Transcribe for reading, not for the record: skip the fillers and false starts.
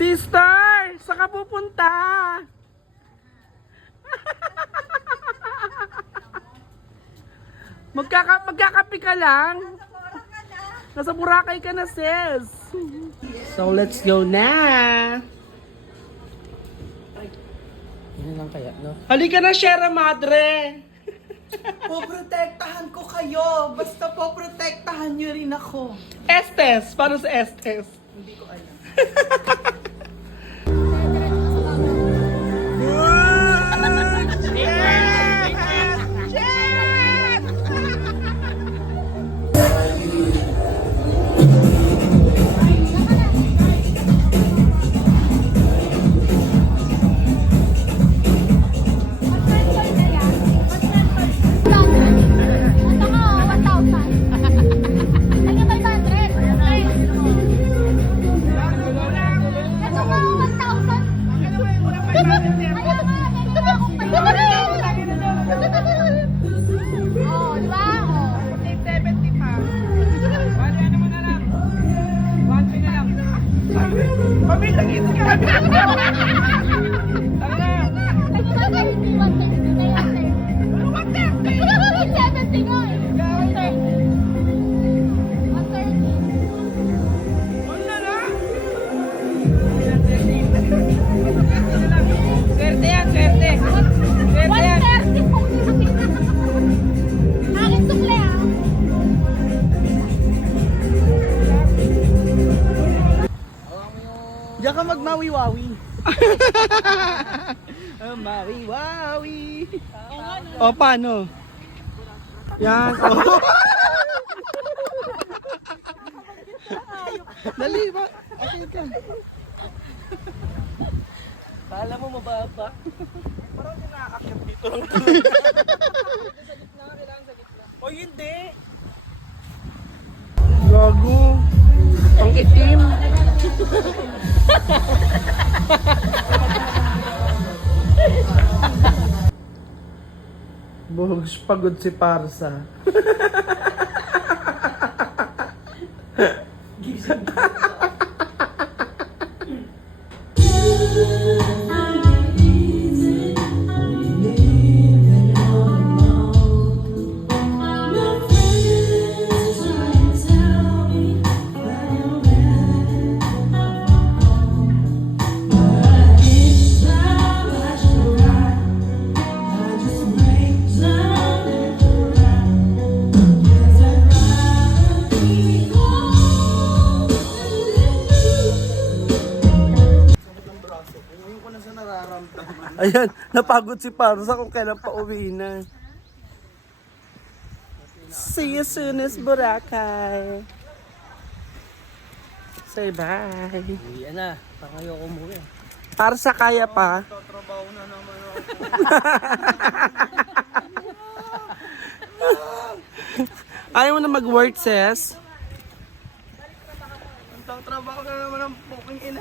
Sister! Saan ka pupunta? Magkakapi ka lang? Nasa Boracay ka na, sis. So, let's go na. Yan lang kaya, no? Halika na, Sierra Madre. Poprotektahan ko kayo. Basta poprotektahan nyo rin ako. Estes. Paano sa Estes? Hindi ko alam. Diyan ka magmawi-wawi. Mawi-wawi. O, paano? Yan. Oh. Dali ba? Akin ka. Kala mo mababa? Parang nakakakit dito lang. O, hindi. Gago. Ang itim. Bogs, pagod si Parsa. Ayan, napagod si Parsa kung kailan pa uwi na. See you soon, Boracay. Say bye. Yan na. Pangayo ko muna. Parsa kaya pa. Tatrabaho na naman ako. Ayaw mo na mag-work, sis? Tatrabaho na naman ang fucking ina.